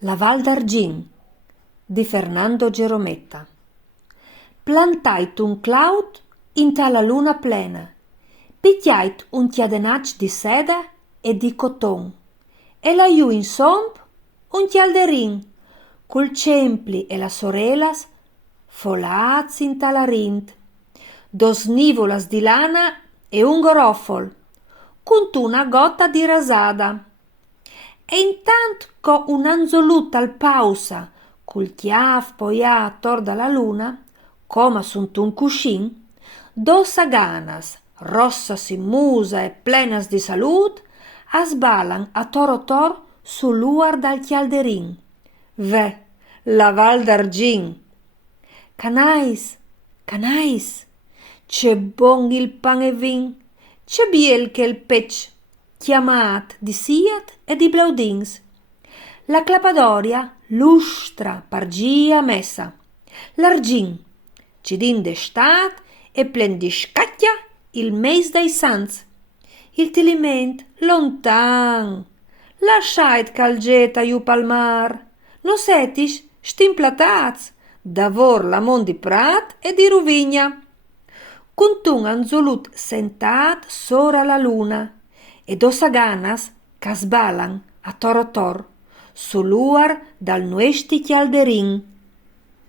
La Val d'Argin di Fernando Gerometta. Plantait un cloud inta la luna plena, picchiait un chiadenacc di seda e di coton, e laiù in somp un chialderin, col cempli e la sorelas folaz inta la rint, dos nivolas di lana e un goroffol, cunt'una gotta di rasada. E intant co un anzolut al pausa, col chiaf poià attorda la luna, come sunt un cuscin, dos saganas, rossas in musa e plenas di salut, asbalan a tor sull'uar dal chialderin. Ve, la Val d'Argin. Canais, canais, c'è bon il pan e vin, c'è biel che il pec, chiamat di siat e di blaudins. La clapadoria lustra pargia messa. L'argin, cidin d'estat e plen di scacchia il meis dai sanz. Il tiliment lontan. Lasciait calgeta iu palmar. Non setis stimplatats, davor l'amon di prat e di ruvigna. Cuntun anzolut sentat sora la luna e dos saganas casbalan a tor sull'uar dal nuesti chialderin.